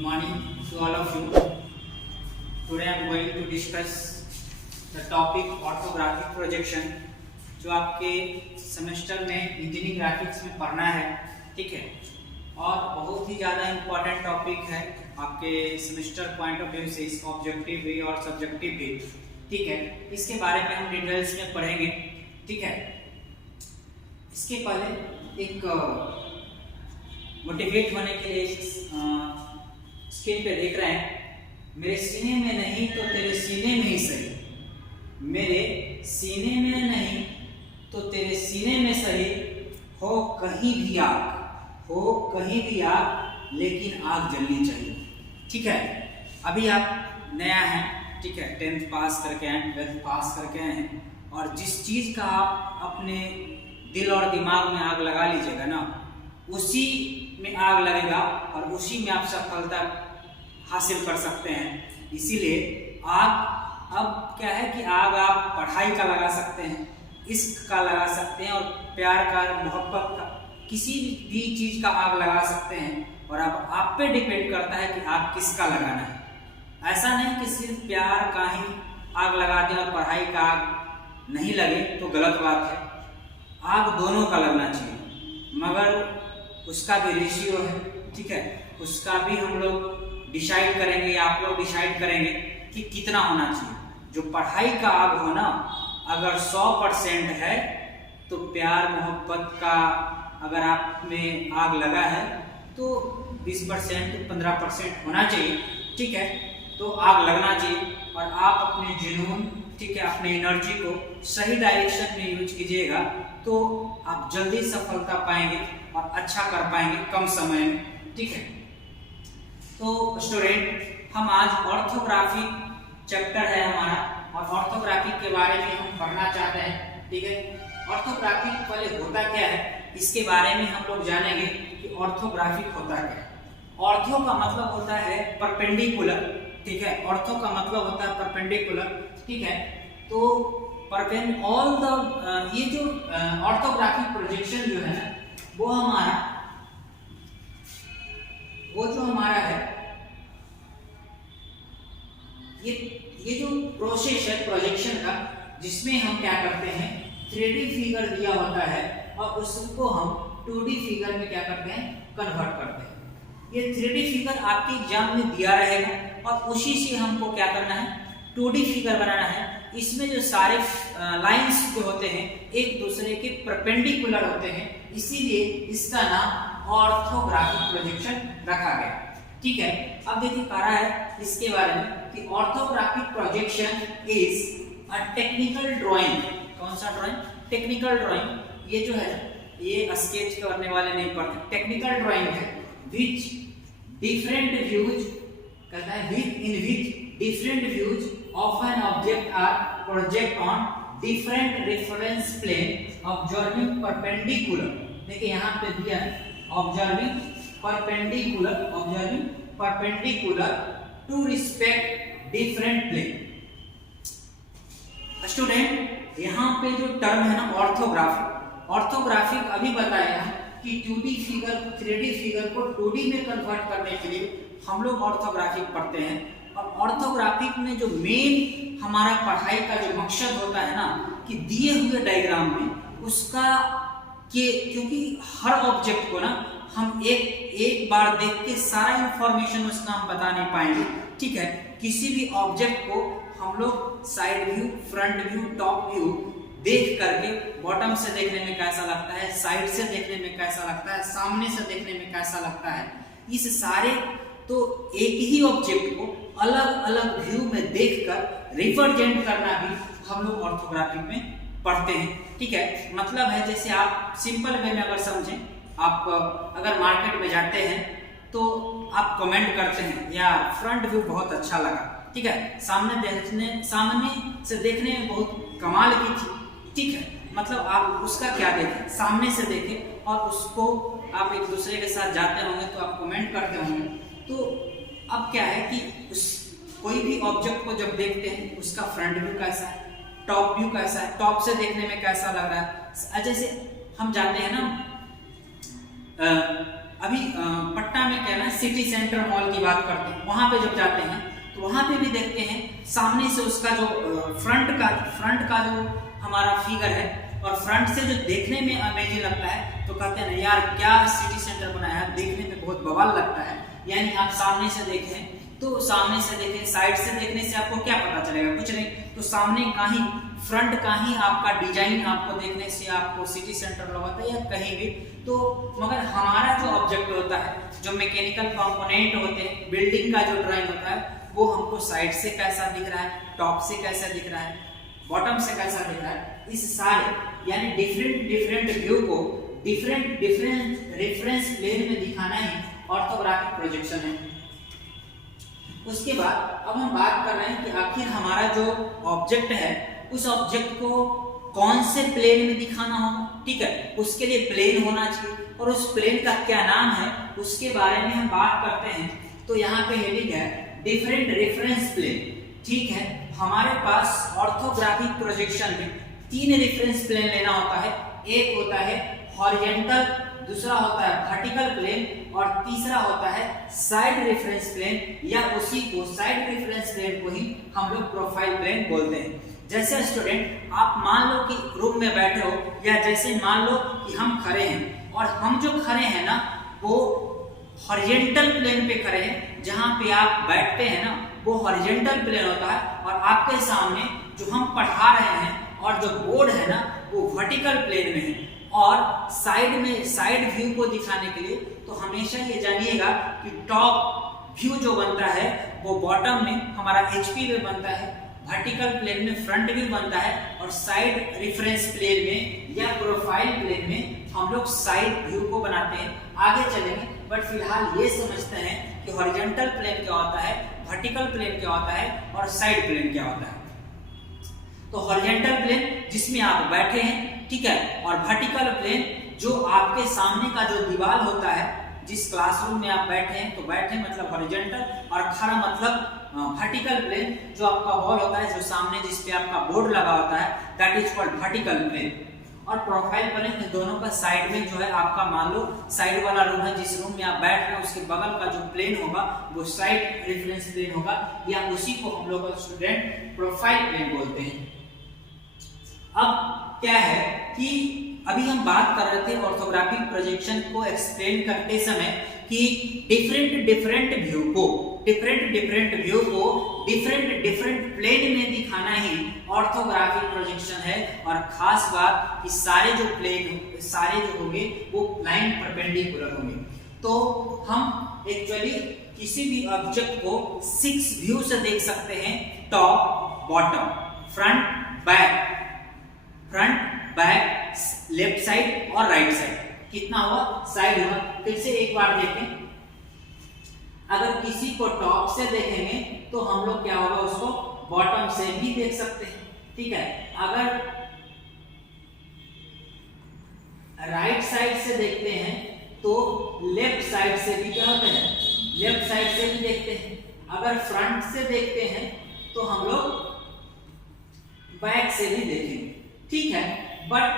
Good morning to all of you. Today I am going to discuss the topic orthographic projection, जो आपके semester में engineering graphics में पढ़ना है, ठीक है। और बहुत ही ज़्यादा इम्पोर्टेंट टॉपिक है आपके सेमेस्टर पॉइंट ऑफ व्यू से, इसका ऑब्जेक्टिव भी और सब्जेक्टिव भी, ठीक है। इसके बारे में हम डिटेल्स में पढ़ेंगे, ठीक है। इसके पहले एक मोटिवेट होने के लिए स्क्रीन पे देख रहे हैं, मेरे सीने में नहीं तो तेरे सीने में ही सही, मेरे सीने में नहीं तो तेरे सीने में सही, हो कहीं भी आग, हो कहीं भी आग, लेकिन आग जलनी चाहिए, ठीक है। अभी आप नया हैं, ठीक है, 10th पास करके आए, 12th पास करके आए हैं, और जिस चीज़ का आप अपने दिल और दिमाग में आग लगा लीजिएगा ना, उसी में आग लगेगा और उसी में आप सफलता हासिल कर सकते हैं। इसीलिए आग अब क्या है कि आग आप पढ़ाई का लगा सकते हैं, इश्क का लगा सकते हैं, और प्यार का, मोहब्बत का, किसी भी चीज़ का आग लगा सकते हैं। और अब आप पे डिपेंड करता है कि आग किसका लगाना है। ऐसा नहीं कि सिर्फ प्यार का ही आग लगा दें और पढ़ाई का आग नहीं लगे तो गलत बात है। आग दोनों का लगना चाहिए, मगर उसका भी रेशियो है, ठीक है। उसका भी हम लोग डिसाइड करेंगे, आप लोग डिसाइड करेंगे कि कितना होना चाहिए। जो पढ़ाई का आग हो ना, अगर 100% है तो प्यार मोहब्बत का अगर आप में आग लगा है तो 20% 15% होना चाहिए, ठीक है। तो आग लगना चाहिए और आप अपने जुनून, ठीक है, अपने एनर्जी को सही डायरेक्शन में यूज कीजिएगा तो आप जल्दी सफलता पाएंगे और अच्छा कर पाएंगे कम समय में, ठीक है। तो स्टूडेंट, हम आज ऑर्थोग्राफिक चैप्टर है हमारा, और ऑर्थोग्राफिक के बारे में हम पढ़ना चाहते हैं, ठीक है। ऑर्थोग्राफिक पहले होता क्या है, इसके बारे में हम लोग जानेंगे कि ऑर्थोग्राफिक होता क्या है। ऑर्थो का मतलब होता है परपेंडिकुलर, ठीक है। ऑर्थो का मतलब होता है परपेंडिकुलर, ठीक है। तो ऑल द ये जो ऑर्थोग्राफिक प्रोजेक्शन जो है ना, वो जो हमारा है, ये जो प्रोसेस है प्रोजेक्शन का, जिसमें हम क्या करते हैं, 3D फिगर दिया होता है और उसको हम 2D फिगर में क्या करते हैं, कन्वर्ट करते हैं। ये 3D फिगर आपके एग्जाम में दिया रहेगा और उसी से हमको क्या करना है, 2D फिगर बनाना है। इसमें जो सारे लाइंस जो होते हैं एक दूसरे के परपेंडिकुलर होते हैं, इसीलिए इसका नाम ऑर्थोग्राफिक प्रोजेक्शन रखा गया, ठीक है। अब देखिए कह रहा है इसके बारे में कि orthographic projection is a technical drawing. कौन सा ड्राइंग? Technical drawing. ये जो है ये स्केच करने वाले नहीं पढ़ते, टेक्निकल ड्राइंग है, विच डिफरेंट व्यूज, कहता है विच different views of an object are project on different reference plane observing perpendicular। देखिए यहाँ पे दिया है observing perpendicular to respect different plane। Student, यहाँ पे जो टर्म है ना ऑर्थोग्राफिक अभी बताया कि 2D फिगर 3D फिगर को 2D में कन्वर्ट करने के लिए हम लोग ऑर्थोग्राफिक पढ़ते हैं। और ऑर्थोग्राफिक में जो मेन हमारा पढ़ाई का जो मकसद होता है ना, कि दिए हुए डायग्राम में उसका क्योंकि हर ऑब्जेक्ट को ना हम एक बार देख के सारा इंफॉर्मेशन उसका हम बता नहीं पाएंगे, ठीक है। किसी भी ऑब्जेक्ट को हम लोग side view, front view, top view देख करके, बॉटम से देखने में कैसा लगता है, साइड से देखने में कैसा लगता है, सामने से देखने में कैसा लगता है, इस सारे तो एक ही ऑब्जेक्ट को अलग अलग व्यू में देखकर रिप्रेजेंट करना भी हम लोग ऑर्थोग्राफिक में पढ़ते हैं, ठीक है। मतलब है जैसे आप सिंपल वे में अगर समझें, आप अगर मार्केट में जाते हैं तो आप कमेंट करते हैं यार फ्रंट व्यू बहुत अच्छा लगा, ठीक है, सामने से देखने में बहुत कमाल की थी, ठीक है। मतलब आप उसका क्या देखें, सामने से देखें, और उसको आप एक दूसरे के साथ जाते होंगे तो आप कमेंट करते होंगे। तो अब क्या है कि कोई भी ऑब्जेक्ट को जब देखते हैं उसका फ्रंट व्यू कैसा है, टॉप व्यू कैसा है, टॉप से देखने में कैसा लग रहा है। जैसे हम जाते हैं ना अभी पटना में क्या है ना, सिटी सेंटर मॉल की बात करते हैं, वहां पे जब जाते हैं तो वहां पे भी देखते हैं सामने से उसका जो फ्रंट का जो हमारा फिगर है और फ्रंट से जो देखने में अमेजिंग लगता है, तो कहते हैं ना यार क्या सिटी सेंटर बनाया है, देखने में बहुत बवाल लगता है। यानी आप सामने से देखें तो सामने से देखें, साइड से देखने से आपको क्या पता चलेगा, कुछ नहीं। तो सामने का ही, फ्रंट का ही आपका डिजाइन आपको देखने से आपको सिटी सेंटर लगता है या कहीं भी। तो मगर हमारा जो ऑब्जेक्ट होता है, जो मैकेनिकल कंपोनेंट होते हैं, बिल्डिंग का जो ड्राइंग होता है, वो हमको साइड से कैसा दिख रहा है, टॉप से कैसा दिख रहा है, बॉटम से कैसा दिख रहा है, इस सारे यानी डिफरेंट व्यू को डिफरेंट रेफरेंस प्लेन में दिखाना ही ऑर्थोग्राफिक प्रोजेक्शन है। उसके बाद अब हम बात कर रहे हैं कि आखिर हमारा जो ऑब्जेक्ट है उस ऑब्जेक्ट को कौन से प्लेन में दिखाना होगा। ठीक है, उसके लिए प्लेन होना चाहिए और उस प्लेन का क्या नाम है उसके बारे में हम बात करते हैं। तो यहाँ पे हेडिंग है डिफरेंट रेफरेंस प्लेन। ठीक है, हमारे पास ऑर्थोग्राफिक प्रोजेक्शन में 3 रेफरेंस प्लेन लेना होता है। एक होता है हॉरिजॉन्टल, दूसरा होता है वर्टिकल प्लेन और तीसरा होता है साइड रेफरेंस प्लेन, या उसी को साइड रेफरेंस प्लेन को ही हम लोग प्रोफाइल प्लेन बोलते हैं। जैसे स्टूडेंट आप मान लो कि रूम में बैठे हो, या जैसे मान लो कि हम खड़े हैं और हम जो खड़े हैं ना वो हॉरिजॉन्टल प्लेन पे खड़े हैं, जहां पे आप बैठते हैं ना वो हॉरिजॉन्टल प्लेन होता है, और आपके सामने जो हम पढ़ा रहे हैं और जो बोर्ड है ना वो वर्टिकल प्लेन में है। और साइड में साइड व्यू को दिखाने के लिए तो हमेशा ये जानिएगा कि टॉप व्यू जो बनता है वो बॉटम में हमारा एचपी में बनता है, वर्टिकल प्लेन में फ्रंट व्यू बनता है, और साइड रेफरेंस प्लेन में या प्रोफाइल प्लेन में हम लोग साइड व्यू को बनाते हैं। आगे चलेंगे, बट फिलहाल ये समझते हैं कि हॉरिजॉन्टल प्लेन क्या होता है, वर्टिकल प्लेन क्या होता है और साइड प्लेन क्या होता है। तो हॉरिजॉन्टल प्लेन जिसमें आप बैठे हैं, ठीक है, और वर्टिकल प्लेन जो आपके सामने का जो दीवार होता है, जिस क्लासरूम में आप बैठे हैं तो बैठे मतलब हॉरिजॉन्टल, और खड़ा मतलब वर्टिकल प्लेन, जो आपका वॉल होता है जो सामने जिस पे आपका बोर्ड लगा होता है, that is called vertical plane. और प्रोफाइल प्लेन दोनों का साइड में जो है आपका, मान लो साइड वाला रूम है, जिस रूम में आप बैठ रहे हैं उसके बगल का जो प्लेन होगा वो साइड रेफरेंस प्लेन होगा, या उसी को हम लोग स्टूडेंट प्रोफाइल प्लेन बोलते हैं। अब क्या है कि अभी हम बात कर रहे थे ऑर्थोग्राफिक प्रोजेक्शन को एक्सप्लेन करते समय कि डिफरेंट व्यू को डिफरेंट प्लेन में दिखाना ही ऑर्थोग्राफिक प्रोजेक्शन है। और खास बात कि सारे जो होंगे वो लाइन परपेंडिकुलर होंगे। तो हम एक्चुअली किसी भी ऑब्जेक्ट को 6 व्यू से देख सकते हैं, top, bottom, front, back, left side और राइट साइड। कितना हुआ? साइड हुआ। फिर से एक बार देखें, अगर किसी को टॉप से देखेंगे तो हम लोग क्या होगा, उसको बॉटम से भी देख सकते हैं। ठीक है, अगर राइट साइड से देखते हैं तो लेफ्ट साइड से भी क्या होता है, लेफ्ट साइड से भी देखते हैं। अगर फ्रंट से देखते हैं तो हम लोग बैक से भी देखेंगे। ठीक है, बट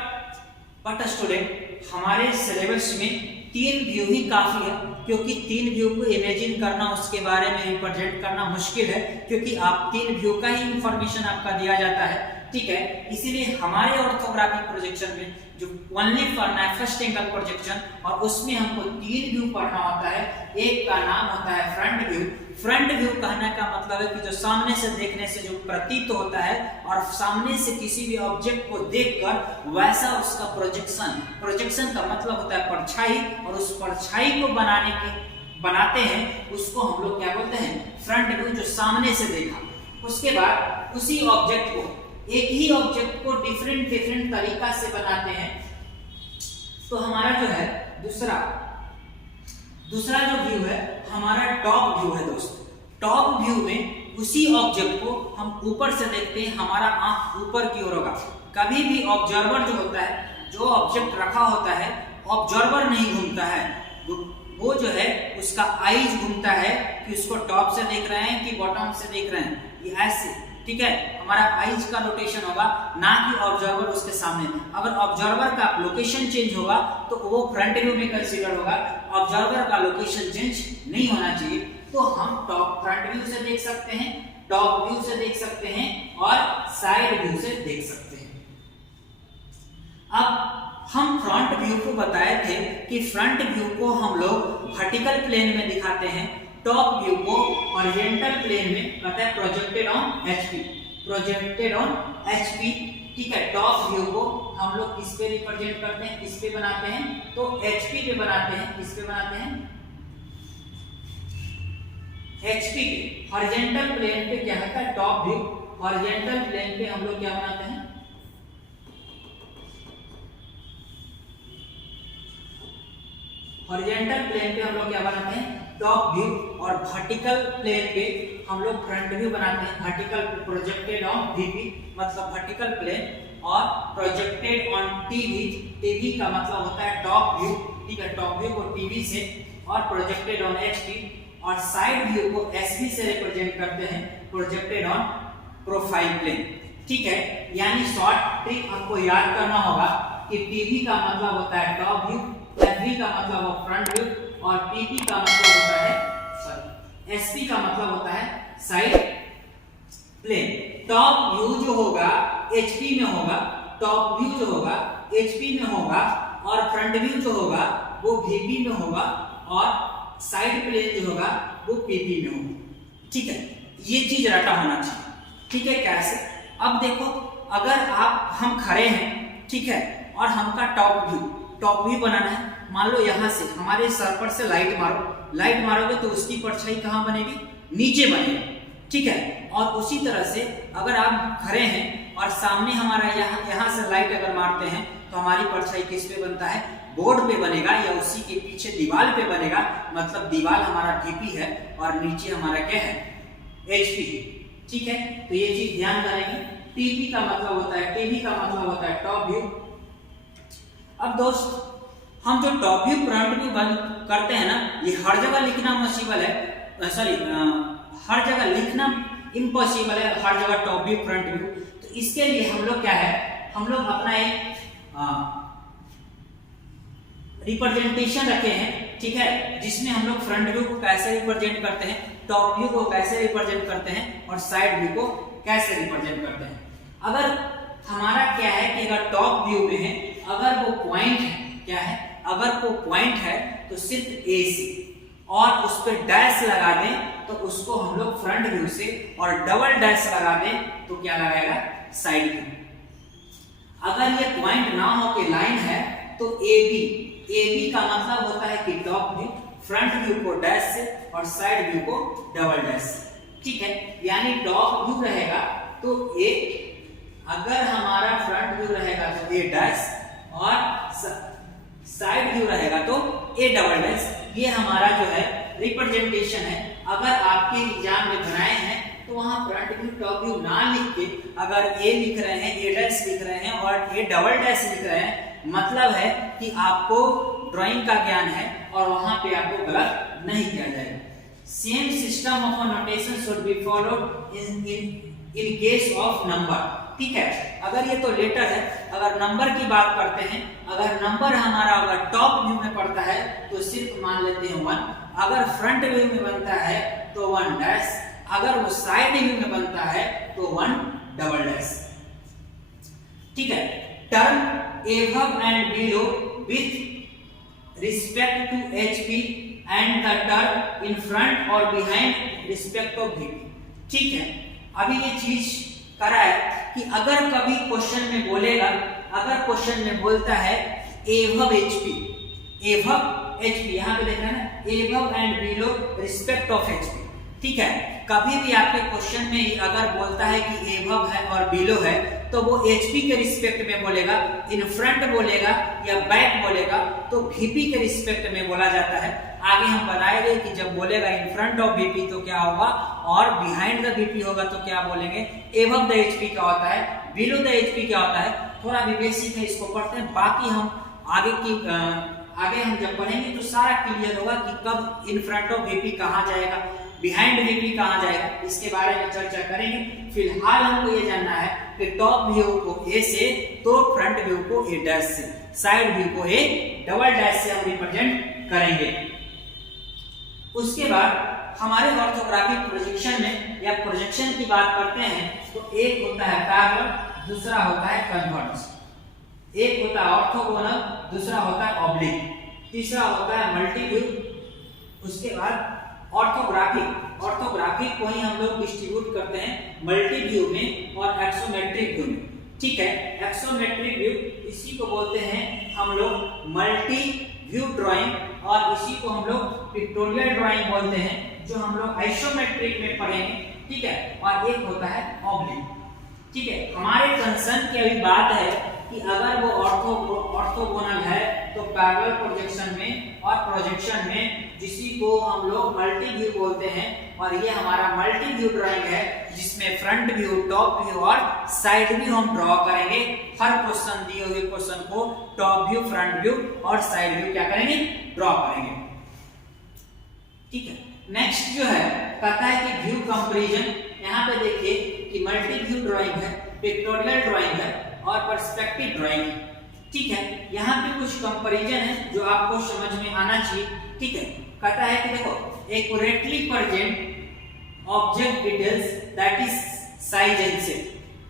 स्टूडेंट हमारे सिलेबस में 3 व्यू ही काफी है, क्योंकि 3 व्यू को इमेजिन करना, उसके बारे में रिप्रेजेंट करना मुश्किल है, क्योंकि आप 3 व्यू का ही इंफॉर्मेशन आपका दिया जाता है। ठीक है, इसीलिए हमारे ऑर्थोग्राफिक प्रोजेक्शन में जो ओनली पढ़ना है फर्स्ट एंगल प्रोजेक्शन, और उसमें हमको 3 व्यू पढ़ना होता है। एक का नाम होता है फ्रंट व्यू। फ्रंट व्यू कहने का मतलब है कि जो सामने से देखने से जो प्रतीत होता है, और सामने से किसी भी ऑब्जेक्ट को देखकर वैसा उसका प्रोजेक्शन का मतलब होता है परछाई, और उस परछाई को बनाते हैं, उसको हम लोग क्या बोलते हैं, फ्रंट व्यू, जो सामने से देखा। उसके बाद उसी ऑब्जेक्ट को, एक ही ऑब्जेक्ट को डिफरेंट तरीका से बनाते हैं। तो हमारा जो है दूसरा जो व्यू है हमारा टॉप व्यू है दोस्तों। टॉप व्यू में उसी ऑब्जेक्ट को हम ऊपर से देखते हैं, हमारा आंख ऊपर की ओर होगा। कभी भी ऑब्जर्वर जो होता है, जो ऑब्जेक्ट रखा होता है, ऑब्जर्वर नहीं घूमता है, वो जो है उसका आईज घूमता है कि उसको टॉप से देख रहे हैं कि बॉटम से देख रहे हैं। ये ठीक है, हमारा आइज का रोटेशन होगा, ना कि ऑब्जर्वर उसके सामने। अगर ऑब्जर्वर का लोकेशन चेंज होगा तो वो फ्रंट व्यू में कंसीडर होगा, ऑब्जर्वर का लोकेशन चेंज नहीं होना चाहिए। तो हम टॉप फ्रंट व्यू से देख सकते हैं, टॉप व्यू से देख सकते हैं और साइड व्यू से देख सकते हैं। अब हम फ्रंट व्यू को बताए थे कि फ्रंट व्यू को हम लोग वर्टिकल प्लेन में दिखाते हैं, टॉप व्यू को हॉरिजॉन्टल प्लेन में कहते हैं projected on HP, projected on HP. ठीक है, टॉप व्यू को हम लोग किस पे रिप्रेजेंट करते हैं, किस पे बनाते हैं, तो एचपी पे बनाते हैं। किस पे बनाते हैं, एचपी पे। हॉरिजॉन्टल प्लेन पे क्या होता है, टॉप व्यू। हॉरिजॉन्टल प्लेन पे हम लोग क्या बनाते हैं, हॉरिजॉन्टल प्लेन पे हम लोग क्या बनाते हैं, टॉप व्यू। और वर्टिकल प्लेन पे हम लोग फ्रंट व्यू बनाते हैं। वर्टिकल प्रोजेक्टेड ऑन वीपी मतलब वर्टिकल प्लेन, और प्रोजेक्टेड ऑन टीवी, टीवी का मतलब होता है टॉप व्यू। ठीक है, टॉप व्यू को टीवी से, और प्रोजेक्टेड ऑन एचपी, और साइड व्यू को एसपी से रिप्रेजेंट करते हैं, प्रोजेक्टेड ऑन प्रोफाइल प्लेन। ठीक है, यानी शॉर्ट ट्रिक हमको याद करना होगा कि टीवी का मतलब होता है टॉप व्यू, एसपी का मतलब हो फ्रंट व्यू, और पीपी का मतलब होता है, सॉरी, एसपी का मतलब होता है साइड प्लेन। टॉप व्यू जो होगा एचपी में होगा, टॉप व्यू जो होगा एचपी में होगा, और फ्रंट व्यू जो होगा वो वीपी में होगा, और साइड प्लेन जो होगा वो पीपी में होगा। ठीक है, ये चीज रटा होना चाहिए। ठीक है, कैसे, अब देखो, अगर हम खड़े हैं, ठीक है, और हमका टॉप व्यू बनाना है। मान लो यहां से हमारे सर पर से लाइट मारोगे तो उसकी परछाई कहां बनेगी, नीचे बनेगी। ठीक है, और उसी तरह से अगर आप खड़े हैं और सामने हमारा यहाँ से लाइट अगर मारते हैं तो हमारी परछाई किस पे बनता है, बोर्ड पे बनेगा, या उसी के पीछे दीवार पे बनेगा। मतलब दीवार हमारा वीपी है और नीचे हमारा क्या है, एचपी। ठीक है, तो ये चीज ध्यान करेंगे। टीपी का मतलब होता है, टीवी का मतलब होता है टॉप व्यू। अब दोस्त, हम जो टॉप व्यू फ्रंट व्यू करते हैं ना, ये हर जगह लिखना पॉसिबल है, सॉरी, हर जगह लिखना इम्पॉसिबल है, हर जगह टॉप व्यू फ्रंट व्यू। तो इसके लिए हम लोग क्या है, हम लोग अपना एक रिप्रेजेंटेशन रखे हैं। ठीक है, जिसमें हम लोग फ्रंट व्यू को कैसे रिप्रेजेंट करते हैं, टॉप व्यू को कैसे रिप्रेजेंट करते हैं, और साइड व्यू को कैसे रिप्रेजेंट करते हैं। अगर हमारा क्या है कि अगर टॉप व्यू में है, अगर वो पॉइंट है, क्या है, अगर वो पॉइंट है तो सिर्फ ए से, और उस पर डैश लगा दें तो उसको हम लोग फ्रंट व्यू से, और डबल डैश लगा दें तो क्या लगाएगा, साइड व्यू। अगर ये पॉइंट ना हो के लाइन है तो AB का मतलब होता है कि टॉप व्यू, फ्रंट व्यू को डैश से और साइड व्यू को डबल डैश से। ठीक है, यानी टॉप व्यू रहेगा तो A, अगर हमारा फ्रंट व्यू रहेगा तो A डैश, और साइड व्यू रहेगा तो A डबल डैश। ये हमारा जो है रिप्रेजेंटेशन है। अगर आपके एग्जाम में बनाए हैं तो वहां फ्रंट व्यू टॉप व्यू ना लिख के अगर A लिख रहे हैं, A डैश लिख रहे हैं और A डबल डैश लिख रहे हैं, मतलब है कि आपको ड्राइंग का ज्ञान है और वहां पे आपको गलत नहीं किया जाएगा। Same system of notation should be followed in case of number. ठीक है, अगर ये तो लेटर है, अगर नंबर की बात करते हैं, अगर नंबर हमारा अगर टॉप व्यू में पड़ता है तो सिर्फ मान लेते हैं 1, अगर फ्रंट व्यू में बनता है तो 1 डैश, अगर वो साइड व्यू में बनता है तो 1 डबल डैश। ठीक है, term above and below with respect to HP and the term in front or behind respect of VP। ठीक है, अभी ये चीज करा है कि अगर कभी क्वेश्चन में बोलेगा, अगर क्वेश्चन में बोलता है above HP, above HP, यहाँ पे देखना है ना, above and below respect of HP। ठीक है, कभी भी आपके क्वेश्चन में अगर बोलता है कि above है और below है तो वो HP के रिस्पेक्ट में बोलेगा, इन फ्रंट बोलेगा या बैक बोलेगा तो VP के रिस्पेक्ट में बोला जाता है। आगे हम बताएंगे कि जब बोलेगा इन फ्रंट ऑफ VP तो क्या होगा, और बिहाइंड द VP होगा तो क्या बोलेंगे, एबव द HP क्या होता है, बिलो द HP क्या होता है। थोड़ा भी बेसिक है, इसको पढ़ते हैं, बाकी हम आगे हम जब पढ़ेंगे तो सारा क्लियर होगा कि कब इन फ्रंट ऑफ VP कहाँ जाएगा, बिहाइंड वीपी कहाँ जाएगा, इसके बारे में चर्चा करेंगे। फिलहाल हमको ये जानना है कि टॉप व्यू को ए से तो फ्रंट व्यू को ए डैश से, साइड व्यू को ए डबल डैश से हम रिप्रेजेंट करेंगे। उसके बाद हमारे ऑर्थोग्राफिक प्रोजेक्शन में या प्रोजेक्शन की बात करते हैं तो एक होता है पैरेलल, दूसरा होता है कन्वर्ज, एक होता है ऑर्थोगोनल, दूसरा होता है ऑब्लिक, तीसरा होता है मल्टी व्यू। उसके बाद ऑर्थोग्राफिक को ही हम लोग डिस्ट्रीब्यूट करते हैं मल्टी व्यू में और एक्सोमेट्रिक व्यू में। ठीक है, एक्सोमेट्रिक व्यू इसी को बोलते हैं हम लोग मल्टी व्यू ड्राइंग और इसी को हम लोग पिक्टोरियल ड्राइंग बोलते हैं, जो हम लोग आइसोमेट्रिक में पढ़ेंगे। ठीक है, और एक होता है ऑब्लिक। ठीक है, हमारे कंसर्न की अभी बात है कि अगर वो ऑर्थोगोनल है तो पैरेलल प्रोजेक्शन में और प्रोजेक्शन में जिसी को हम लोग मल्टी व्यू बोलते हैं, और ये हमारा मल्टी व्यू ड्राइंग है जिसमें फ्रंट व्यू, टॉप व्यू और साइड व्यू हम ड्रॉ करेंगे। हर क्वेश्चन दिए हुए क्वेश्चन को टॉप व्यू, फ्रंट व्यू और साइड व्यू क्या करेंगे, ड्रॉ करेंगे। ठीक है, नेक्स्ट जो है कहता है कि व्यू कंपैरिजन। यहाँ पे देखिए कि मल्टी व्यू ड्राइंग है, पिक्टोरियल ड्राइंग है और पर्सपेक्टिव ड्राइंग है। ठीक है, यहाँ पे कुछ कंपैरिजन है जो आपको समझ में आना चाहिए। ठीक है, कहता है कि देखो accurately present object details that is size and shape.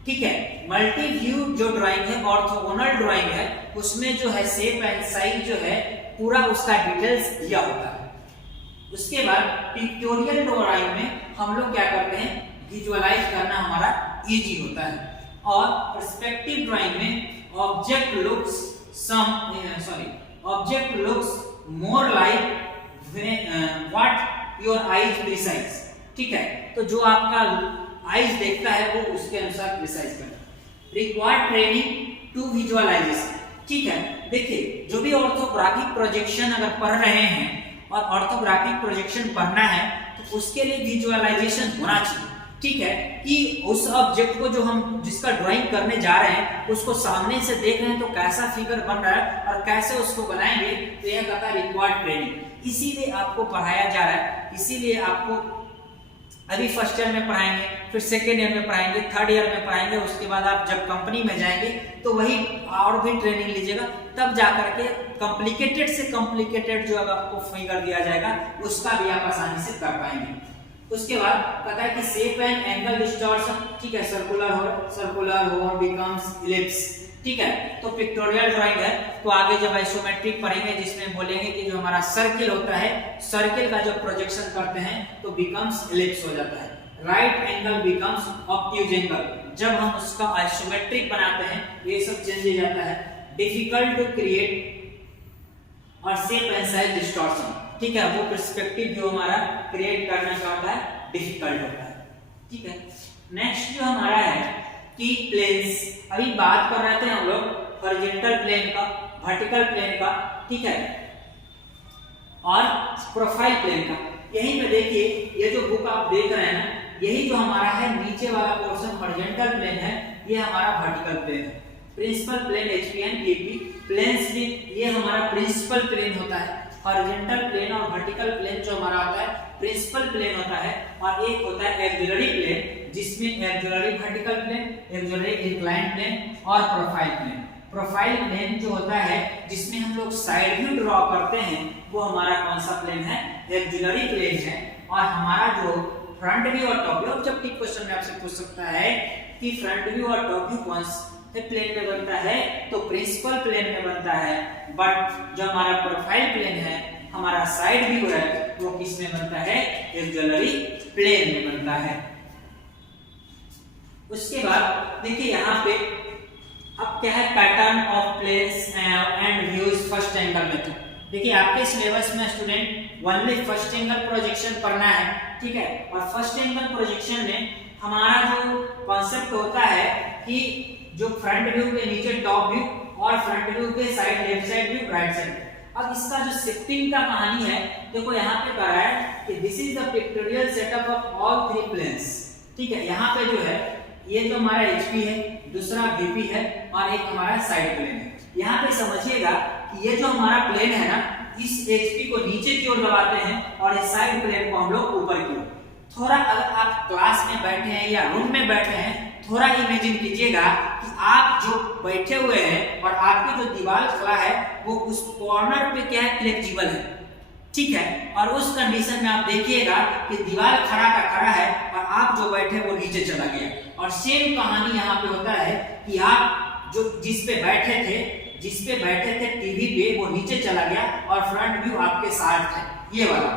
ठीक है, मल्टी व्यू जो ड्राइंग है, ऑर्थोगोनल ड्राइंग है, उसमें जो है शेप एंड साइज जो है पूरा उसका डिटेल्स दिया होता है। उसके बाद पिक्टोरियल ड्राइंग में हम लोग क्या करते हैं, विजुअलाइज करना हमारा इजी होता है। और पर्सपेक्टिव ड्राइंग में object looks more like what your eyes precise. ठीक है, तो जो आपका आईज देखता है वो उसके अनुसार प्रिसाइज करता है। Required training to visualization. ठीक है, देखिए जो भी ऑर्थोग्राफिक प्रोजेक्शन अगर पढ़ रहे हैं और ऑर्थोग्राफिक प्रोजेक्शन पढ़ना है तो उसके लिए विजुअलाइजेशन होना चाहिए। ठीक है, कि उस ऑब्जेक्ट को जो हम जिसका ड्राइंग करने जा रहे हैं उसको सामने से देख रहे हैं तो कैसा फिगर बन रहा है और कैसे उसको बनाएंगे, तो यह कहता है रिक्वायर्ड ट्रेनिंग। इसीलिए आपको पढ़ाया जा रहा है, इसीलिए आपको अभी फर्स्ट ईयर में पढ़ाएंगे, फिर सेकेंड ईयर में पढ़ाएंगे, थर्ड ईयर में पढ़ाएंगे। उसके बाद आप जब कंपनी में जाएंगे तो वही और भी ट्रेनिंग लीजिएगा, तब जाकर के कॉम्प्लिकेटेड से कॉम्प्लिकेटेड जो आपको फिगर दिया जाएगा उसका भी आप आसानी से कर पाएंगे। उसके बाद पता है कि शेप एंड एंगल डिस्टॉर्शन। ठीक है, सर्कुलर हो बिकम्स इलिप्स। ठीक है, तो पिक्टोरियल ड्राइंग है तो आगे जब आइसोमेट्रिक पढ़ेंगे जिसमें बोलेंगे कि जो हमारा सर्किल होता है, सर्किल का जब प्रोजेक्शन करते हैं तो बिकम्स इलिप्स हो जाता है। Right angle becomes obtuse angle, जब हम उसका आइसोमेट्रिक बनाते हैं ये सब चेंज हो जाता है। डिफिकल्ट टू क्रिएट और शेप एंड साइज डिस्टॉर्शन। ठीक है, वो पर्सपेक्टिव जो हमारा क्रिएट करना क्या होता है, डिफिकल्ट होता है। ठीक है, नेक्स्ट जो हमारा है कि प्लेन्स। अभी बात कर रहे थे हम लोग हॉरिजॉन्टल प्लेन का, वर्टिकल प्लेन का, ठीक है, और प्रोफाइल प्लेन का। यहीं पे देखिए ये जो बुक आप देख रहे हैं ना, यही जो हमारा है नीचे वाला पोर्शन हॉरिजॉन्टल प्लेन है, ये हमारा वर्टिकल प्लेन है। Principal plane HP and KP planes भी ये हमारा प्रिंसिपल प्लेन होता है। हॉरिजॉन्टल प्लेन और वर्टिकल प्लेन जो हमारा होता है प्रिंसिपल प्लेन होता है, और एक होता है एक्सिलरी प्लेन जिसमें auxiliary vertical plane, auxiliary inclined plane और प्रोफाइल प्लेन। प्रोफाइल प्लेन जो होता है जिसमें हम लोग साइड व्यू ड्रॉ करते हैं वो हमारा कौन सा प्लेन है, एक्सिलरी प्लेन है। और हमारा जो फ्रंट व्यू और टॉप व्यू, ऑब्जेक्टिव क्वेश्चन में आपसे पूछ सकता है कि फ्रंट व्यू और टॉप व्यू कौन से प्लेन में बनता है, तो प्रिंसिपल प्लेन में बनता है। बट जो हमारा प्रोफाइल प्लेन है, हमारा साइड व्यू है, वो किस में बनता है, एक्सिलरी प्लेन में बनता है। उसके बाद देखिए यहाँ पे अब क्या है, pattern of planes and views first angle method. देखिए आपके सिलेबस में student only first angle projection पढ़ना है, ठीक है। और फर्स्ट एंगल प्रोजेक्शन में हमारा जो कॉन्सेप्ट होता है कि जो फ्रंट व्यू के नीचे टॉप व्यू और फ्रंट व्यू के side left side view right side. अब इसका जो शिफ्टिंग का कहानी है, देखो यहाँ पे कह रहा है कि this is the pictorial setup of all three planes, ठीक है। यहाँ पे जो है ये जो हमारा एचपी है, दूसरा वीपी है और एक हमारा साइड प्लेन है। यहाँ पे समझिएगा कि ये जो हमारा प्लेन है ना, इस एचपी को नीचे की ओर दबाते हैं और इस साइड प्लेन को हम लोग ऊपर की ओर। थोड़ा अगर आप क्लास में बैठे हैं या रूम में बैठे हैं, थोड़ा इमेजिन कीजिएगा कि आप जो बैठे हुए हैं और आपकी जो दीवार खड़ा है वो उस कॉर्नर पे क्या है, फ्लेक्सिबल है, ठीक है। और उस कंडीशन में आप देखिएगा कि दीवार खड़ा का खड़ा है और आप जो बैठे वो नीचे चला गया। और सेम कहानी यहाँ पे होता है कि आप जो जिस पे बैठे थे टीवी पे वो नीचे चला गया और फ्रंट व्यू आपके साथ है, ये वाला,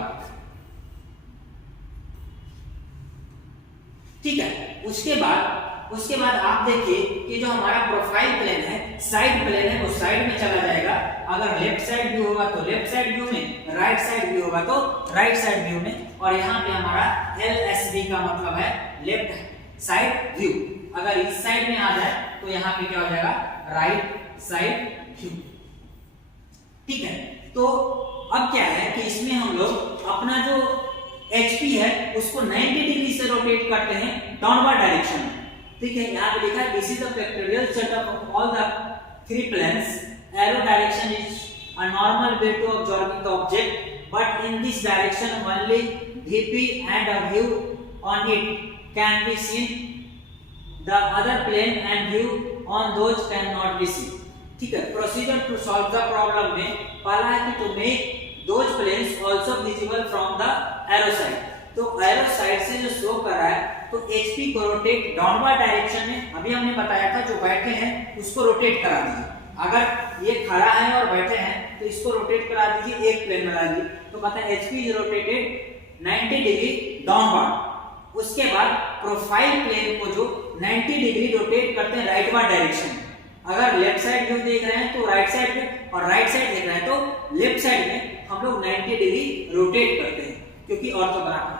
ठीक है। उसके बाद आप देखिए कि जो हमारा प्रोफाइल प्लेन है, साइड प्लेन है, वो साइड में चला जाएगा। अगर लेफ्ट साइड व्यू होगा तो लेफ्ट साइड व्यू में, राइट साइड व्यू होगा तो राइट साइड व्यू में। और यहाँ पे हमारा LSV का मतलब है लेफ्ट साइड व्यू। अगर इस साइड में आ जाए तो यहाँ पे क्या हो जाएगा, राइट साइड व्यू, ठीक है। तो अब क्या है कि इसमें हम लोग अपना जो HP है उसको 90 डिग्री से रोटेट करते हैं डाउनवर्ड डायरेक्शन में, ठीक है। यहाँ पे लिखा है this is the factorial setup of all the three planes, arrow direction is a normal way to observing the object, but in this direction only VP and a view on it can be seen, the other plane and view on those cannot be seen, ठीक है। Procedure to solve the problem में पहला है कि to make those planes also visible from the arrow side, तो arrow side से जो show कर रहा है तो HP को रोटेट डाउनवर्ड डायरेक्शन में, अभी हमने बताया था जो बैठे हैं उसको रोटेट करा दीजिए। अगर ये खड़ा है और बैठे हैं तो इसको रोटेट करा दीजिए, एक प्लेन बना दीजिए, तो कहता है HP is rotated 90 degree downward. उसके बाद प्रोफाइल प्लेन को जो 90 डिग्री रोटेट करते हैं राइटवर्ड डायरेक्शन में। अगर लेफ्ट साइड व्यू देख रहे हैं तो राइट साइड में, और राइट साइड देख रहे हैं तो लेफ्ट साइड में हम लोग 90 डिग्री रोटेट करते हैं क्योंकि ऑर्थोग्राफी,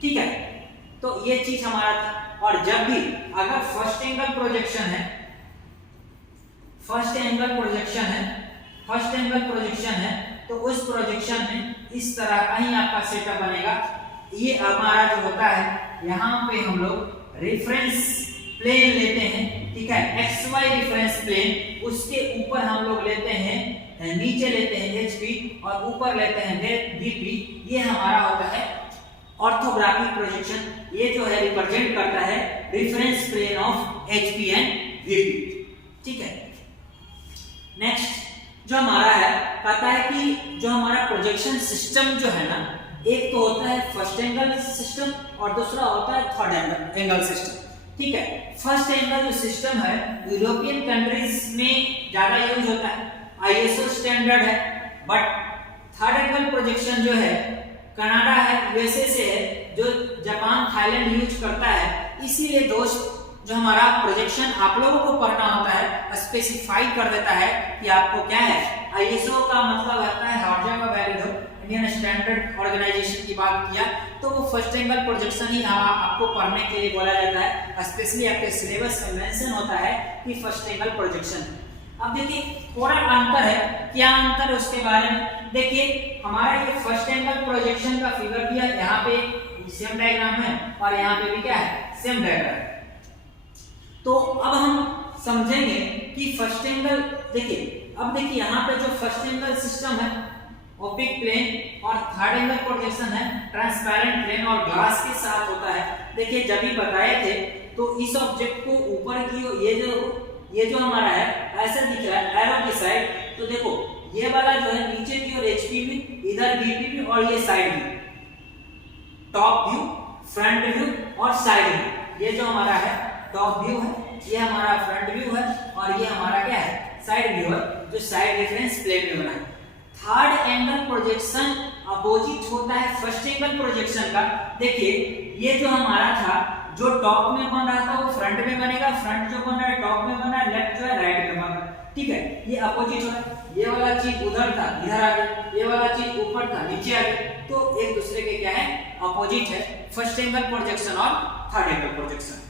ठीक है। तो ये चीज हमारा था। और जब भी अगर फर्स्ट एंगल प्रोजेक्शन है, तो उस प्रोजेक्शन में इस तरह का ही आपका सेटअप बनेगा। ये हमारा जो होता है, यहाँ पे हम लोग रेफरेंस प्लेन लेते हैं, ठीक है, XY रेफरेंस प्लेन, उसके ऊपर हम लोग लेते हैं, नीचे लेते हैं HP और ऊपर लेते हैं VP। ये हमारा होता है ऑर्थोग्राफिक प्रोजेक्शन। ये जो है रिप्रेजेंट करता है reference plane of HP and VP, ठीक है। नेक्स्ट जो हमारा है, कहता है कि जो हमारा प्रोजेक्शन सिस्टम जो है ना, एक तो होता है फर्स्ट एंगल सिस्टम और दूसरा होता है थर्ड एंगल सिस्टम, ठीक है। फर्स्ट एंगल जो सिस्टम है यूरोपियन कंट्रीज में ज्यादा यूज होता है, ISO स्टैंडर्ड है। बट थर्ड एंगल प्रोजेक्शन जो है कनाडा है, USA से है, जो जापान थाईलैंड यूज करता है। इसीलिए दोस्त जो हमारा प्रोजेक्शन आप लोगों को पढ़ना होता है स्पेसिफाई कर देता है कि आपको क्या है। ISO का मतलब होता है horizontal value, Indian standard organization की बात किया तो वो फर्स्ट एंगल प्रोजेक्शन ही आपको पढ़ने के लिए बोला जाता है। स्पेशली आपके सिलेबस में मेंशन होता है कि फर्स्ट एंगल प्रोजेक्शन। अब देखिए थोड़ा अंतर है, क्या अंतर है उसके बारे में देखिए। हमारा ये फर्स्ट एंगल प्रोजेक्शन का फिगर दिया, यहाँ पे सेम डायग्राम है और यहाँ पे भी क्या है, सेम डायग्राम है। तो अब हम समझेंगे कि फर्स्ट एंगल, देखिए अब देखिए यहाँ पे जो फर्स्ट एंगल सिस्टम है ओपेक प्लेन और थर्ड एंगल प्रोजेक्शन है ट्रांसपेरेंट प्लेन और ग्लास के साथ होता है। देखिए जब भी बताए थे तो इस ऑब्जेक्ट को ऊपर की ये जो हमारा है ऐसा दिख रहा है एरो की साइड, तो देखो ये वाला जो है नीचे की ओर HP में, इधर VP में और ये साइड में, टॉप व्यू, फ्रंट व्यू और साइड व्यू। ये जो हमारा है टॉप व्यू है, ये हमारा फ्रंट व्यू है और ये हमारा क्या है, साइड व्यू है, जो साइड रेफरेंस प्लेन में बना है। थर्ड एंगल प्रोजेक्शन अपोजिट होता है फर्स्ट एंगल प्रोजेक्शन का। देखिए ये जो हमारा था, जो टॉप में बन रहा था वो फ्रंट में बनेगा, फ्रंट जो बन रहा है टॉप में बन रहा है, लेफ्ट जो है राइट में बन रहा है, ठीक है। ये अपोजिट हो रहा है, ये वाला चीज उधर था इधर आ गया, ये वाला चीज ऊपर था नीचे आ गया, तो एक दूसरे के क्या है, अपोजिट है फर्स्ट एंगल प्रोजेक्शन और थर्ड एंगल प्रोजेक्शन,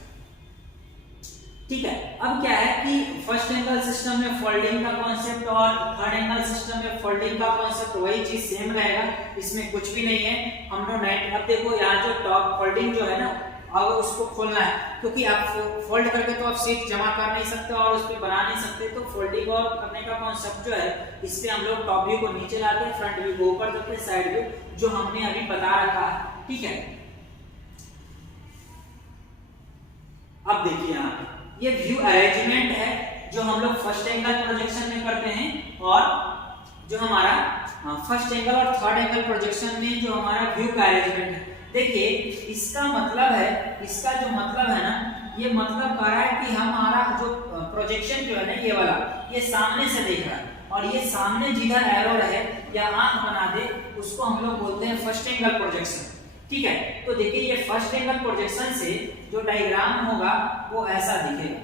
ठीक है। अब क्या है कि फर्स्ट एंगल सिस्टम में फोल्डिंग का कॉन्सेप्ट और थर्ड एंगल सिस्टम में फोल्डिंग का कॉन्सेप्ट वही चीज सेम रहेगा, इसमें कुछ भी नहीं है। हम लोग अब देखो यहाँ जो टॉप फोल्डिंग जो है ना, अब उसको खोलना है क्योंकि आप फोल्ड करके तो आप सीट जमा कर नहीं सकते और उस पर बना नहीं सकते, तो फोल्डिंग और करने का कॉन्सेप्ट जो है, इस पे हम लोग टॉप व्यू को नीचे लाते हैं, फ्रंट व्यू को ऊपर करते हैं, साइड व्यू जो हमने अभी बता रखा है, ठीक है। अब देखिए यहाँ पे ये व्यू अरेंजमेंट है जो हम लोग फर्स्ट एंगल प्रोजेक्शन में करते हैं, और जो हमारा फर्स्ट एंगल और थर्ड एंगल प्रोजेक्शन में जो हमारा व्यू का अरेंजमेंट है। देखिए इसका मतलब है, इसका जो मतलब है ना, ये मतलब कह रहा है कि हमारा जो प्रोजेक्शन जो है ना, ये वाला, ये सामने से देख रहा है, और ये सामने जिधर एरो रहे या आंख बना दे उसको हम लोग बोलते हैं फर्स्ट एंगल प्रोजेक्शन। ठीक है, तो देखिए ये फर्स्ट एंगल प्रोजेक्शन से जो डायग्राम होगा वो ऐसा दिखेगा,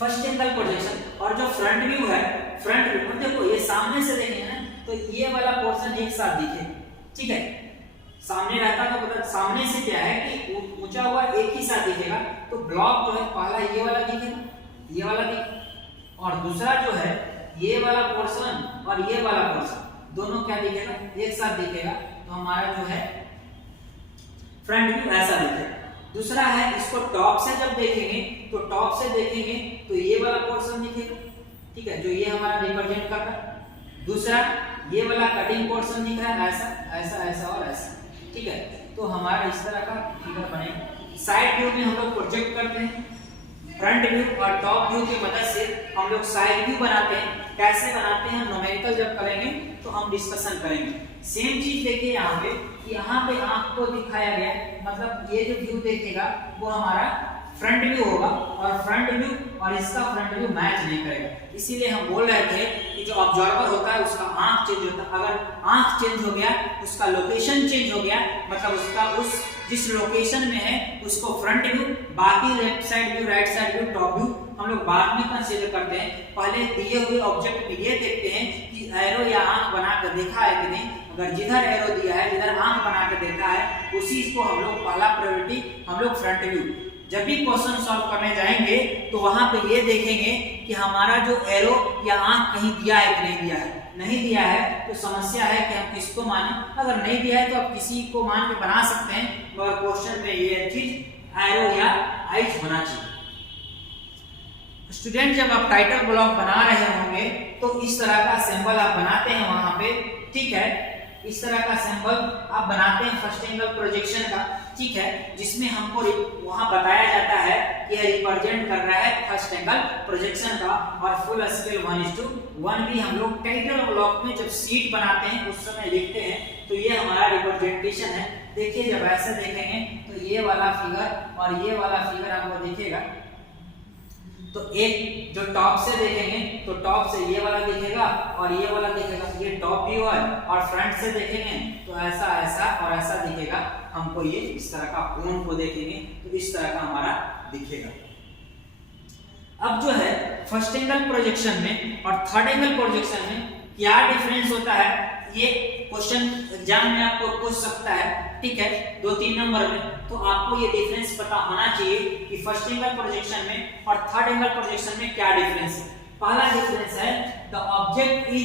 फर्स्ट एंगल प्रोजेक्शन। और जो फ्रंट व्यू है, फ्रंट व्यू देखो ये सामने से देखेंगे ना तो ये वाला पोर्शन एक साथ दिखेगा। ठीक है, सामने रहता तो मतलब सामने से क्या है कि ऊंचा हुआ एक ही साथ दिखेगा, तो ब्लॉक जो है पहला ये वाला दिखेगा, ये वाला दिखेगा, और दूसरा जो है ये वाला पोर्शन और ये वाला पोर्शन दोनों क्या दिखेगा, एक साथ दिखेगा। तो हमारा जो है फ्रंट व्यू ऐसा दिखेगा। दूसरा है इसको टॉप से जब देखेंगे तो टॉप से देखेंगे तो ये वाला पोर्शन दिखेगा। ठीक है, जो ये हमारा रिप्रेजेंट कर रहा है। दूसरा ये वाला कटिंग पोर्शन दिख रहा है, ऐसा ऐसा ऐसा और ऐसा। ठीक है, तो हमारा इस तरह का फिगर बनेगा। साइड व्यू में हम लोग प्रोजेक्ट करते हैं, फ्रंट व्यू और टॉप व्यू की मदद से हम लोग साइड व्यू बनाते हैं। कैसे बनाते हैं, न्यूमेरिकल जब करेंगे तो हम डिस्कशन करेंगे। सेम चीज देखिए यहाँ पे, यहाँ पे आंख को दिखाया गया, मतलब ये जो व्यू देखेगा वो हमारा फ्रंट व्यू होगा, और फ्रंट व्यू और इसका फ्रंट व्यू मैच नहीं करेगा। इसीलिए हम बोल रहे थे कि जो ऑब्जर्वर होता है उसका आंख चेंज होता है। अगर आंख चेंज हो गया, उसका लोकेशन चेंज हो गया, मतलब उसका उस जिस लोकेशन में है उसको फ्रंट व्यू, बाकी left side view, right side view, top view हम लोग बाद में कंसीडर करते हैं। पहले दिए हुए ऑब्जेक्ट में ये देखते हैं कि एरो या आंख बनाकर देखा है कि नहीं। अगर जिधर एरो दिया है, जिधर आंख बनाकर देखा है, उसी को हम लोग पहला प्रायोरिटी हम लोग फ्रंट व्यू। जब भी क्वेश्चन सॉल्व करने जाएंगे तो वहां पे ये देखेंगे कि हमारा जो एरो या आंख कहीं दिया है कि नहीं दिया है। नहीं दिया है तो समस्या है कि हम किसको माने, अगर नहीं दिया है तो आप किसी को मान के बना सकते हैं, मगर क्वेश्चन में ये चीज एरो या आइज होना चाहिए। स्टूडेंट जब आप टाइटल ब्लॉक बना रहे होंगे तो इस तरह का सिंबल आप बनाते हैं वहां पे। ठीक है, इस तरह का सिंबल आप बनाते हैं फर्स्ट एंगल प्रोजेक्शन का। ठीक है, जिसमें हमको वहां बताया जाता है कि यह रिप्रेजेंट कर रहा है फर्स्ट एंगल प्रोजेक्शन का, और फुल स्केल 1:1 भी हम लोग टाइटल ब्लॉक में जब सीट बनाते हैं उस समय लिखते हैं। तो ये हमारा रिप्रेजेंटेशन है। देखिए जब ऐसे देखेंगे तो ये वाला फिगर और ये वाला फिगर आपको दिखेगा। तो एक जो टॉप से देखेंगे तो टॉप से ये वाला दिखेगा और ये वाला दिखेगा, ये टॉप व्यू है। और फ्रंट से देखेंगे तो ऐसा ऐसा और ऐसा दिखेगा। हमको ये इस तरह का कोण को देखेंगे तो इस तरह का हमारा दिखेगा। अब जो है फर्स्ट एंगल प्रोजेक्शन में और थर्ड एंगल प्रोजेक्शन में क्या डिफरेंस होता है, ये क्वेश्चन एग्जाम में आपको पूछ सकता है। ठीक है, 2-3 नंबर में, तो आपको ये डिफरेंस पता होना चाहिए कि फर्स्ट एंगल प्रोजेक्शन में और थर्ड एंगल प्रोजेक्शन में क्या डिफरेंस है। पहला डिफरेंस है the object is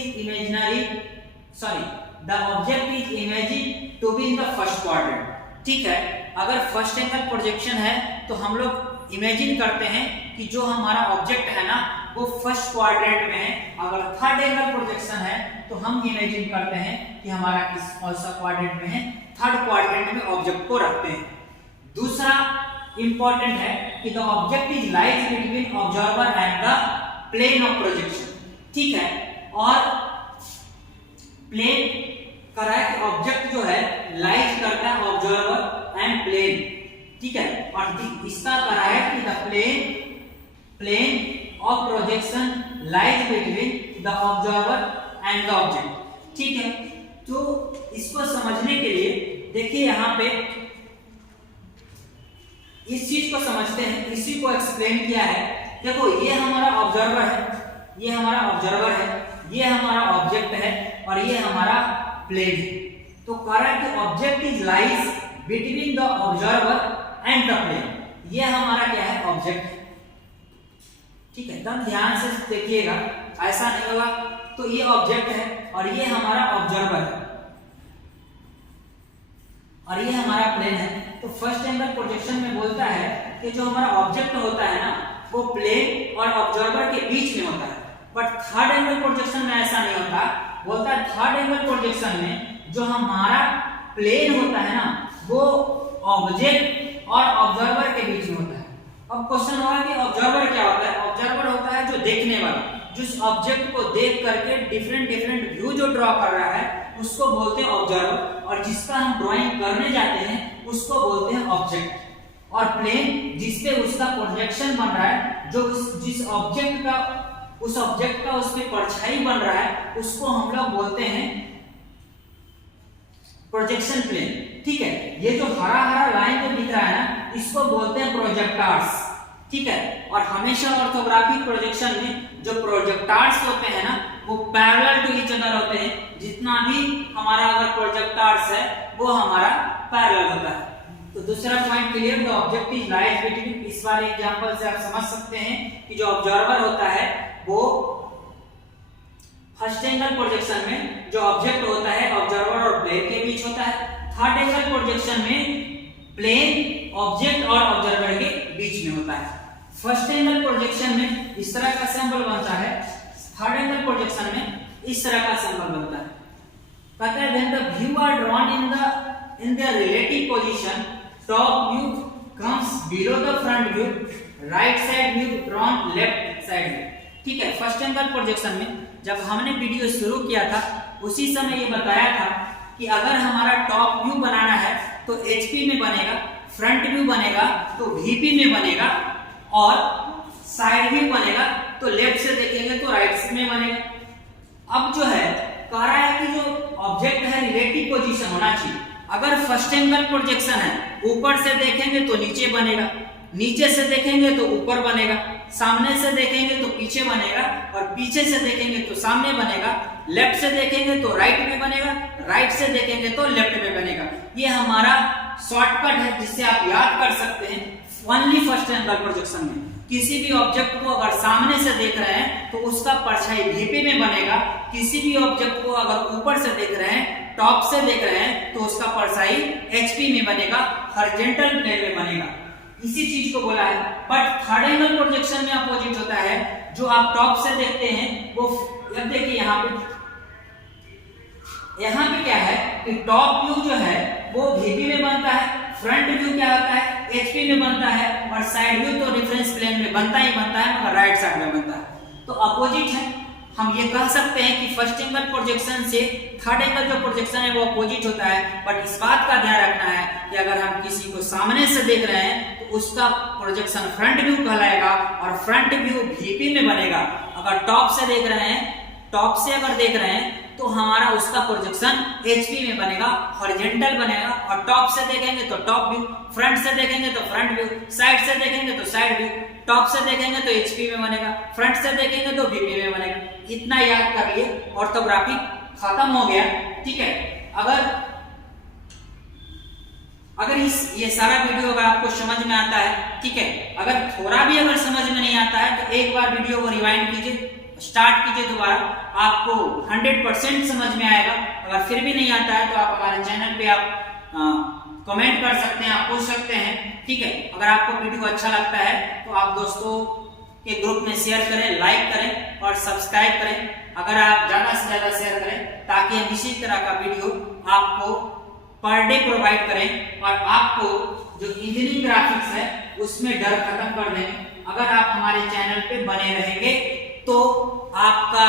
imagine to be in the first quadrant. ठीक है, अगर फर्स्ट एंगल प्रोजेक्शन है तो हम लोग इमेजिन करते हैं कि जो हमारा ऑब्जेक्ट है ना वो फर्स्ट क्वाड्रेंट में है। अगर थर्ड एंगल प्रोजेक्शन है तो हम इमेजिन करते हैं कि हमारा किस कौन सा क्वाड्रेंट में है, थर्ड क्वाड्रेंट में ऑब्जेक्ट को रखते हैं। दूसरा इंपॉर्टेंट है कि the object is lies between observer and the plane of projection. ठीक है, और प्लेन कर रहा है कि ऑब्जेक्ट जो है लाइज करता है ऑब्जर्वर एंड प्लेन। ठीक है, और इसका कर रहा है कि the plane of projection lies between the observer and the object। ठीक है, तो इसको समझने के लिए देखिए यहाँ पे इस चीज को समझते हैं, इसी को एक्सप्लेन किया है। देखो ये हमारा ऑब्जर्वर है, ये हमारा ऑब्जर्वर है, ये हमारा ऑब्जेक्ट है और ये हमारा प्लेन है। तो कह रहा है कि object is lies between the observer and the plane. ये हमारा क्या है, ऑब्जेक्ट है। ठीक है, एकदम ध्यान से देखिएगा, ऐसा नहीं होगा। तो ये ऑब्जेक्ट है और ये हमारा ऑब्जर्वर है और ये हमारा प्लेन है। तो फर्स्ट एंगल प्रोजेक्शन में बोलता है कि जो हमारा ऑब्जेक्ट होता है ना वो प्लेन और ऑब्जर्वर के बीच में होता है। बट थर्ड एंगल प्रोजेक्शन में ऐसा नहीं होता। बोलता है थर्ड एंगल प्रोजेक्शन में जो हमारा प्लेन होता है ना वो ऑब्जेक्ट और ऑब्जर्वर के बीच में होता है। अब क्वेश्चन होगा कि ऑब्जर्वर क्या होता है? ऑब्जर्वर होता है जो देखने वाला, जिस ऑब्जेक्ट को देख करके डिफरेंट व्यू जो ड्रॉ कर रहा है उसको बोलते हैं ऑब्जर्वर, और जिसका हम ड्राइंग करने जाते हैं उसको बोलते हैं ऑब्जेक्ट। और प्लेन जिसपे उसका प्रोजेक्शन बन रहा है, जो जिस ऑब्जेक्ट का उस ऑब्जेक्ट का उस पे परछाई बन रहा है उसको हम लोग बोलते हैं प्रोजेक्शन प्लेन। ठीक है, ये जो हरा लाइन जो दिख रहा है ना इसको बोलते हैं प्रोजेक्टार्स। ठीक है, और हमेशा ऑर्थोग्राफिक प्रोजेक्शन में जो प्रोजेक्टार्स होते हैं ना वो पैरेलल टू ईच अदर होते हैं। जितना भी हमारा अगर प्रोजेक्टार्स है वो हमारा पैरेलल होता है। तो दूसरा point clear, the object is lies between. इस वाले एग्जांपल से आप समझ सकते हैं कि जो ऑब्जर्वर होता है वो फर्स्ट एंगल प्रोजेक्शन में जो ऑब्जेक्ट होता है ऑब्जर्वर और प्लेन के बीच होता है। थर्ड एंगल प्रोजेक्शन में प्लेन ऑब्जेक्ट और ऑब्जर्वर के बीच में होता है। फर्स्ट एंगल प्रोजेक्शन में इस तरह का सिंबल बनता है, थर्ड एंगल प्रोजेक्शन में इस तरह का सिंबल बनता है। कहता है when the view are drawn in their relative position, top view comes below the front view, right side view drawn left side view। ठीक है, फर्स्ट एंगल प्रोजेक्शन में जब हमने वीडियो शुरू किया था उसी समय ये बताया था कि अगर हमारा टॉप व्यू बनाना है तो एचपी में बनेगा, फ्रंट व्यू बनेगा तो वीपी में बनेगा, और साइड व्यू बनेगा तो लेफ्ट से देखेंगे तो राइट में बनेगा। अब जो है कह रहा है कि जो ऑब्जेक्ट है रिलेटिव पोजीशन होना चाहिए। अगर फर्स्ट एंगल प्रोजेक्शन है ऊपर से देखेंगे तो नीचे बनेगा, नीचे से देखेंगे तो ऊपर बनेगा, सामने से देखेंगे तो पीछे बनेगा, और पीछे से देखेंगे तो सामने बनेगा, लेफ्ट से देखेंगे तो राइट में बनेगा, राइट से देखेंगे तो लेफ्ट में बनेगा। ये हमारा शॉर्टकट है जिससे आप याद कर सकते हैं। ओनली फर्स्ट एंगल प्रोजेक्शन में किसी भी ऑब्जेक्ट को अगर सामने से देख रहे हैं तो उसका परछाई वीपी में बनेगा, किसी भी ऑब्जेक्ट को अगर ऊपर से देख रहे हैं टॉप से देख रहे हैं तो उसका परछाई एचपी में बनेगा, हॉरिजॉन्टल प्लेन में बनेगा। इसी चीज को बोला है। बट थर्ड एंगल प्रोजेक्शन में अपोजिट होता है, जो आप टॉप से देखते हैं वो अब देखिए यहाँ पे क्या है कि टॉप व्यू जो है वो वीपी में बनता है, फ्रंट व्यू क्या होता है एचपी में बनता है, और साइड व्यू तो रेफरेंस प्लेन में बनता ही बनता है मगर राइट साइड में बनता है। तो अपोजिट है। हम ये कह सकते हैं कि फर्स्ट एंगल प्रोजेक्शन से थर्ड एंगल जो प्रोजेक्शन है वो अपोजिट होता है। बट इस बात का ध्यान रखना है कि अगर हम किसी को सामने से देख रहे हैं तो उसका प्रोजेक्शन फ्रंट व्यू कहलाएगा और फ्रंट व्यू वीपी में बनेगा। अगर टॉप से देख रहे हैं, टॉप से अगर देख रहे हैं तो हमारा उसका प्रोजेक्शन एचपी में बनेगा, हॉरिजॉन्टल बनेगा, और टॉप से देखेंगे तो टॉप व्यू, फ्रंट से देखेंगे तो फ्रंट व्यू, साइड से देखेंगे तो साइड व्यू, टॉप से देखेंगे तो एचपी में बनेगा, फ्रंट से देखेंगे तो वीपी में बनेगा। इतना याद कर लिए, ऑर्थोग्राफी खत्म हो गया। ठीक है, अगर ये सारा वीडियो अगर आपको समझ में आता है, ठीक है, अगर थोड़ा भी अगर समझ में नहीं आता है तो एक बार वीडियो को रिवाइंड कीजिए, स्टार्ट कीजिए दोबारा, आपको 100% समझ में आएगा। अगर फिर भी नहीं आता है तो आप हमारे चैनल पे आप कमेंट कर सकते हैं, आप पूछ सकते हैं। ठीक है, अगर आपको वीडियो अच्छा लगता है तो आप दोस्तों के ग्रुप में शेयर करें, लाइक करें और सब्सक्राइब करें। अगर आप ज्यादा से ज्यादा शेयर करें ताकि हम इसी तरह का वीडियो आपको पर डे प्रोवाइड करें और आपको जो इंजीनियरिंग ग्राफिक्स है उसमें डर खत्म कर देंगे। अगर आप हमारे चैनल पे बने रहेंगे तो आपका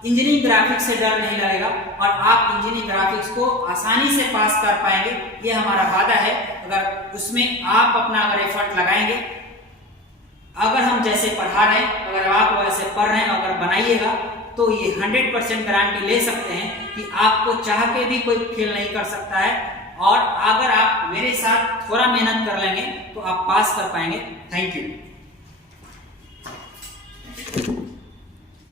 इंजीनियरिंग ग्राफिक्स से डर नहीं लगेगा और आप इंजीनियरिंग ग्राफिक्स को आसानी से पास कर पाएंगे। ये हमारा वादा है। अगर उसमें आप अपना अगर एफर्ट लगाएंगे, अगर हम जैसे पढ़ा रहे हैं, अगर आप वैसे पढ़ रहे हैं, अगर बनाइएगा तो ये 100% गारंटी ले सकते हैं कि आपको चाह के भी कोई फेल नहीं कर सकता है। और अगर आप मेरे साथ थोड़ा मेहनत कर लेंगे तो आप पास कर पाएंगे। Thank you.